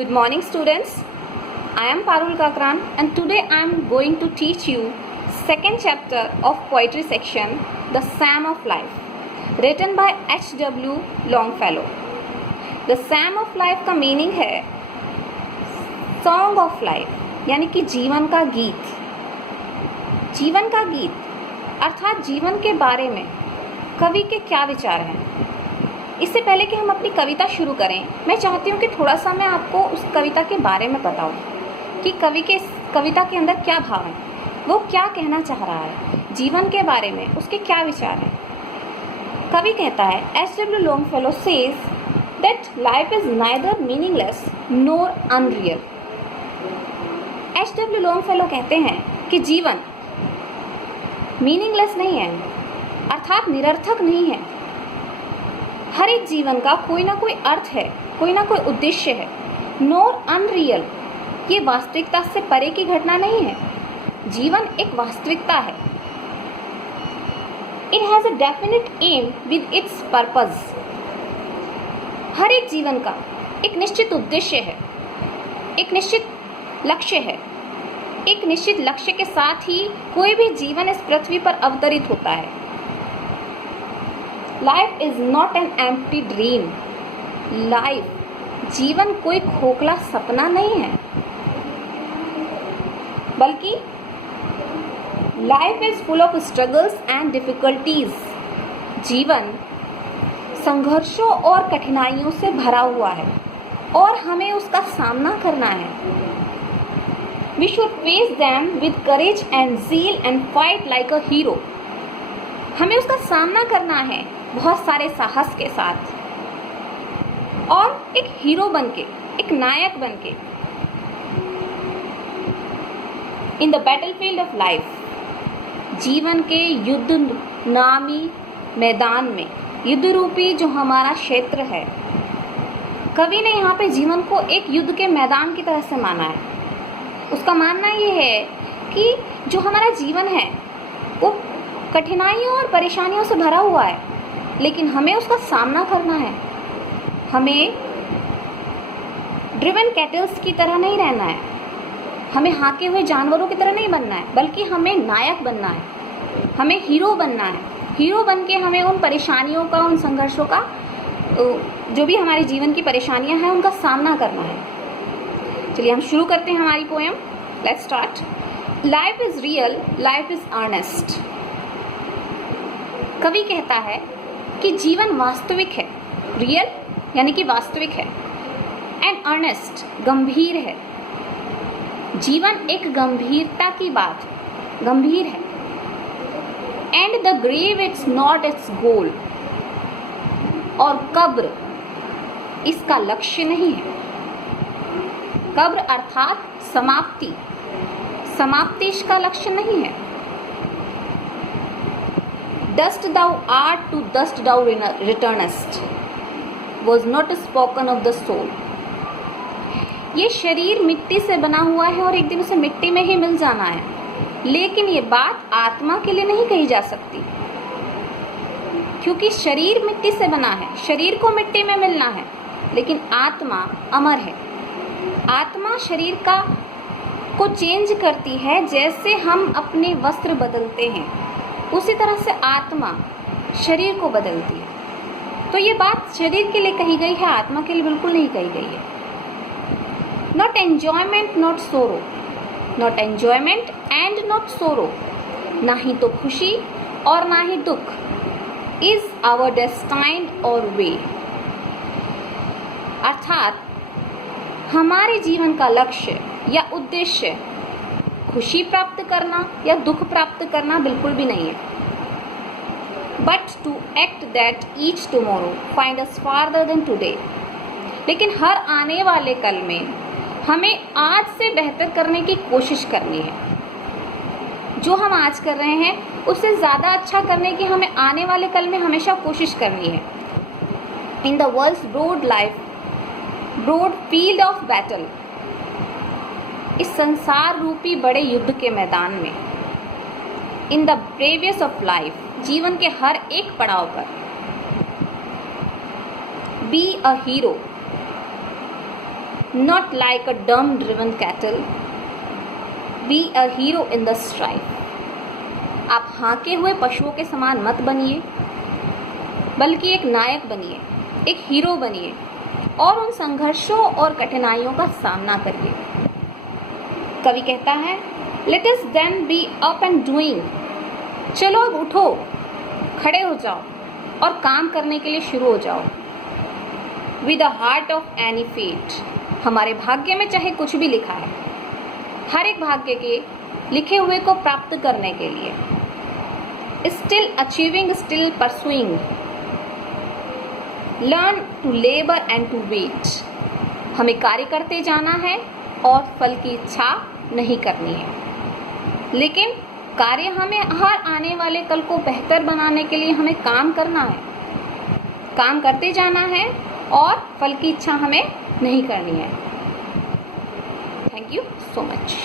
Good morning, students. I am Parul Kakran and today I am going to teach you second chapter of poetry section, The Psalm of Life, written by H.W. Longfellow. The Psalm of Life का meaning है song of life, यानी कि जीवन का गीत। जीवन का गीत अर्थात जीवन के बारे में कवि के क्या विचार हैं। इससे पहले कि हम अपनी कविता शुरू करें, मैं चाहती हूँ कि थोड़ा सा मैं आपको उस कविता के बारे में बताऊँ कि कवि के कविता के अंदर क्या भाव है, वो क्या कहना चाह रहा है, जीवन के बारे में उसके क्या विचार हैं। कवि कहता है, H.W. Longfellow says that life is neither meaningless nor unreal. H.W. Longfellow कहते हैं कि जीवन मीनिंगलेस नहीं है, अर्थात निरर्थक नहीं है। हर एक जीवन का कोई ना कोई अर्थ है, कोई ना कोई उद्देश्य है। नोर अनरियल, ये वास्तविकता से परे की घटना नहीं है। जीवन एक वास्तविकता है। It has a definite aim with its purpose. हर एक जीवन का एक निश्चित उद्देश्य है, एक निश्चित लक्ष्य है। एक निश्चित लक्ष्य के साथ ही कोई भी जीवन इस पृथ्वी पर अवतरित होता है। Life is not an empty dream. Life, जीवन कोई खोखला सपना नहीं है, बल्कि life is full of struggles and difficulties. जीवन संघर्षों और कठिनाइयों से भरा हुआ है और हमें उसका सामना करना है। We should face them with courage and zeal and fight like a hero. हमें उसका सामना करना है बहुत सारे साहस के साथ और एक हीरो बनके, एक नायक बनके। In the battlefield of life, जीवन के युद्ध नामी मैदान में, युद्ध रूपी जो हमारा क्षेत्र है, कवि ने यहाँ पे जीवन को एक युद्ध के मैदान की तरह से माना है। उसका मानना ये है कि जो हमारा जीवन है वो कठिनाइयों और परेशानियों से भरा हुआ है, लेकिन हमें उसका सामना करना है। हमें ड्रिवन कैटल्स की तरह नहीं रहना है, हमें हाँके हुए जानवरों की तरह नहीं बनना है, बल्कि हमें नायक बनना है, हमें हीरो बनना है। हीरो बन के हमें उन परेशानियों का, उन संघर्षों का, जो भी हमारे जीवन की परेशानियां हैं, उनका सामना करना है। चलिए हम शुरू करते हैं हमारी poem. Let's start. Life is real, life is earnest. कवि कहता है कि जीवन वास्तविक है। रियल यानी कि वास्तविक है, एंड अर्नेस्ट, गंभीर है। जीवन एक गंभीरता की बात, गंभीर है। And the grave it's not its goal, और कब्र इसका लक्ष्य नहीं है। कब्र अर्थात समाप्ति, समाप्ति इसका लक्ष्य नहीं है। Dust thou art, to dust thou returnest, was not spoken of the soul. ये शरीर मिट्टी से बना हुआ है और एक दिन उसे मिट्टी में ही मिल जाना है, लेकिन ये बात आत्मा के लिए नहीं कही जा सकती, क्योंकि शरीर मिट्टी से बना है, शरीर को मिट्टी में मिलना है, लेकिन आत्मा अमर है। आत्मा शरीर को चेंज करती है। जैसे हम अपने वस्त्र बदलते हैं, उसी तरह से आत्मा शरीर को बदलती है। तो ये बात शरीर के लिए कही गई है, आत्मा के लिए बिल्कुल नहीं कही गई है। Not enjoyment not sorrow, not enjoyment and not sorrow, ना ही तो खुशी और ना ही दुख। इज आवर डेस्टाइन्ड और वे, अर्थात हमारे जीवन का लक्ष्य या उद्देश्य खुशी प्राप्त करना या दुख प्राप्त करना बिल्कुल भी नहीं है। But to act that each tomorrow find us farther than today, लेकिन हर आने वाले कल में हमें आज से बेहतर करने की कोशिश करनी है। जो हम आज कर रहे हैं उससे ज़्यादा अच्छा करने की हमें आने वाले कल में हमेशा कोशिश करनी है। In the world's broad life, broad field of battle, इस संसार रूपी बड़े युद्ध के मैदान में, इन द ब्रेवियस ऑफ लाइफ, जीवन के हर एक पड़ाव पर, be a hero, not like a dumb driven cattle. Be a hero in the strife. आप हाँके हुए पशुओं के समान मत बनिए, बल्कि एक नायक बनिए, एक हीरो बनिए और उन संघर्षों और कठिनाइयों का सामना करिए। कवि कहता है, Let us then be up and doing. चलो अब उठो, खड़े हो जाओ और काम करने के लिए शुरू हो जाओ। With the heart of any fate. हमारे भाग्य में चाहे कुछ भी लिखा है, हर एक भाग्य के लिखे हुए को प्राप्त करने के लिए Still achieving, still pursuing. Learn to labor and to wait. हमें कार्य करते जाना है और फल की इच्छा नहीं करनी है, लेकिन कार्य हमें हर आने वाले कल को बेहतर बनाने के लिए हमें काम करना है, काम करते जाना है और फल की इच्छा हमें नहीं करनी है। Thank you so much.